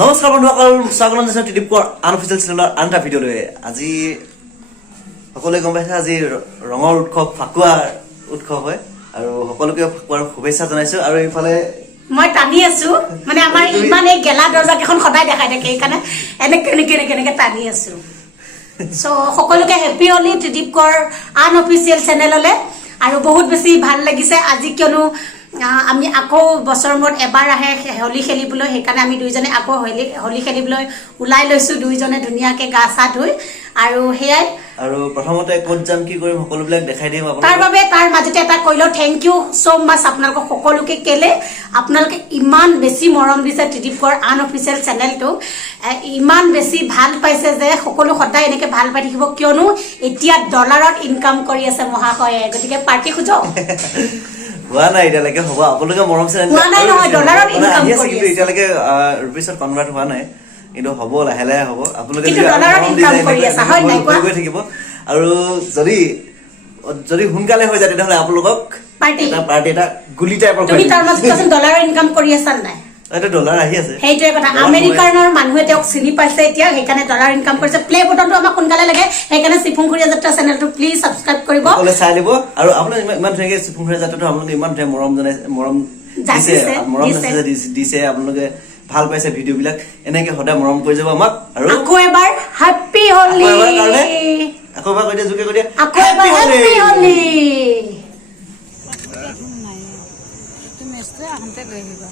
নমস্কাৰ বন্ধুসকল, স্বাগতম জনাইছো টিডিপৰ আনঅফিচিয়েল চেনেলৰ আনটা ভিডিঅ'লৈ। আজি সকলোৱে গম পাইছে আজি ৰঙৰ উৎসৱ ফাকুৱাৰ উৎসৱ হয় আৰু সকলোকে ফাকুৱাৰ শুভেচ্ছা জনাইছো। আৰু এইফালে মই টানি আছো মানে আমাৰ ইমান এই গেলা দৰ্জা কেইখন সদায় দেখাই থাকে সেইকাৰণে এনেকে টানি আছো। সো সকলোকে হেপী হলি টিডিপৰ আনঅফিচিয়েল চেনেললৈ। আৰু বহুত বেছি ভাল লাগিছে আজি, কিয়নো আমি আকৌ বছৰৰ মূৰত এবাৰ আহে হোলী খেলিবলৈ, সেইকাৰণে আমি দুইজনে আকৌ হোলী খেলিবলৈ ওলাই লৈছো, দুইজনে ধুনীয়াকে গা চা ধুই। আৰু সেয়াই আৰু প্ৰথমতে ক'ত যাম কি কৰিম সকলোবিলাক দেখাই দিম আপোনালোকক। তাৰ বাবে তাৰ মাজতে এটা কৈলো থেংক ইউ সো মাছ আপোনালোকক সকলোকে, কেলে আপোনালোকে ইমান বেছি মৰম দিছে টিডিপৰ আনঅফিচিয়েল চেনেলটো, ইমান বেছি ভাল পাইছে যে সকলো সদায় এনেকে ভাল পাই থাকিব, কিয়নো এতিয়া ডলাৰত ইনকাম কৰি আছে মহাশয়ে। গতিকে পাৰ্টি খুজক। হোৱা নাই এতিয়ালৈকে, হ'ব আপোনালোকে মৰম চেনেল কিন্তু এতিয়ালৈকে ৰুপিছত কনভাৰ্ট হোৱা নাই, কিন্তু হ'ব লাহে লাহে হ'ব। আপোনালোকে গৈ থাকিব আৰু যদি সোনকালে হৈ যায় তেতিয়াহ'লে আপোনালোকক পাৰ্টি এটা গুলি টাইপৰ ডলাৰৰ ইনকাম কৰি আছা নাই? ডলাৰ আহি আছে, সেইটোৱে কথা। আমেৰিকানৰ মানুহে তেওঁক চিনি পাইছে এতিয়া, সেইকাৰণে ডলাৰ ইনকাম কৰিছে। প্লে বটনটো আমাক সোনকালে লাগে, সেইকাৰণে চিফুংখুৰীয়া যাত্ৰা চেনেলটো প্লিজ ছাবস্ক্ৰাইব কৰিব, সকলোৱে চাই দিব। আৰু আপোনালোকে ইমান ধুনীয়াকে চিফুংখুৰীয়া যাত্ৰাটো আপোনালোকে ইমান ধুনীয়া মৰম দিছে, আপোনালোকে ভাল পাইছে ভিডিঅ' বিলাক, এনেকে সদায় মৰম কৰি যাব আমাক। আৰু আকৌ এবাৰ হেপী হোলী, আকৌ এবাৰ কৈ দিয়া, জোকে কৈ দিয়া, আকৌ এবাৰ হেপী হোলী। তুমি আহোঁতে লৈ আহিবা।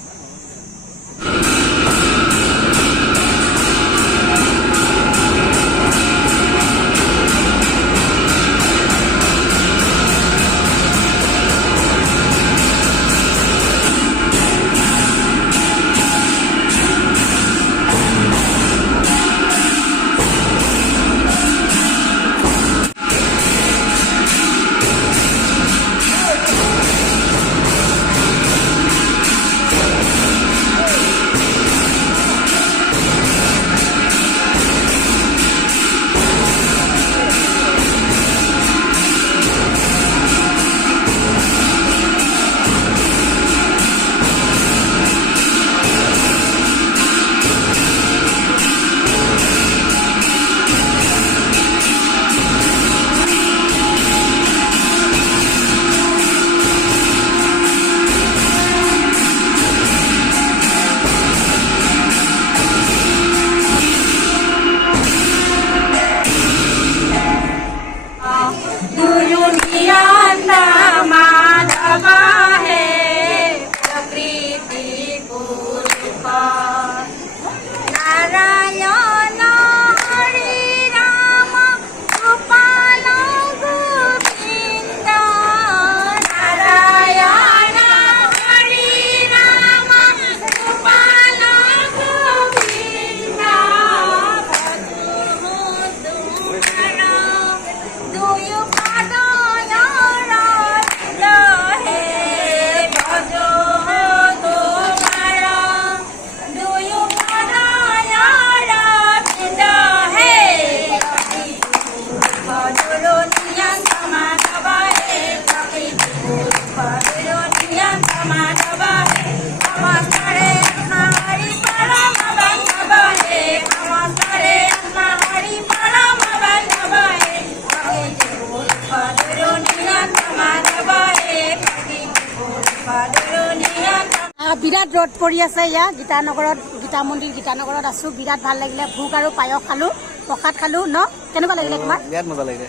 বিৰাট ৰ'দ পৰি আছে ইয়াত গীতানগৰত, গীতা মন্দিৰ গীতানগৰত আছো। বিৰাট ভাল লাগিলে, ভোগ আৰু পায়স খালো, প্ৰসাদ খালো ন। কেনেকুৱা লাগিলে তোমাৰ? বিৰাট মজা লাগিলে,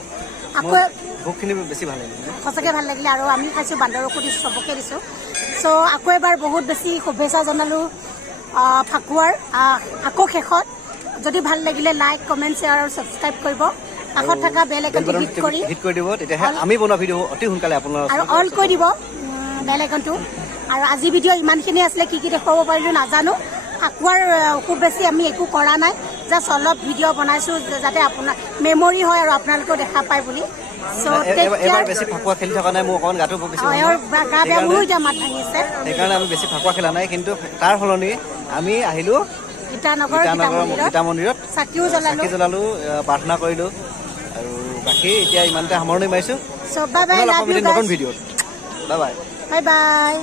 আকৌ ভোগখিনি বেছি ভাল লাগিলে, সঁচাকে ভাল লাগিলে। আৰু আমি খাইছো, বান্দৰকো দিছো, চবকে দিছো। চ' আকৌ এবাৰ বহুত বেছি শুভেচ্ছা জনালো ফাকুৱাৰ। আকৌ শেষত যদি ভাল লাগিলে লাইক, কমেণ্ট, শ্বেয়াৰ আৰু ছাবস্ক্ৰাইব কৰিব। কাষত থকা বেল আইকনটো হিট কৰি দিব, তেতিয়াহে আমি বনোৱা ভিডিঅ' অতি সোনকালে আপোনাৰ আৰু অল কৰি দিব বেল আইকনটো। আৰু আজি ভিডিঅ' ইমানখিনি আছিলে, কি দেখুৱাব পাৰিলো নাজানো। ফাকুৱাৰ খুব বেছি আমি একো কৰা নাই, জাষ্ট অলপ ভিডিঅ' বনাইছো যাতে আপোনাৰ মেমৰি হয় আৰু আপোনালোকেও দেখা পায় বুলি। বেছি ফাকুৱা খেলি থকা নাই, মোৰ অকণমান গাটো গা বেয়া, মোৰো এতিয়া মাত ভাঙিছে, সেইকাৰণে আমি বেছি ফাকুৱা খেলা নাই। কিন্তু তাৰ সলনি আমি আহিলো গীতা মন্দিৰত, চাকি জ্বলালো, প্ৰাৰ্থনা কৰিলো। আৰু বাকী এতিয়া ইমানতে সামৰণি মাৰিছো। নতুন ভিডিঅ'ত বাই বাই। Bye bye.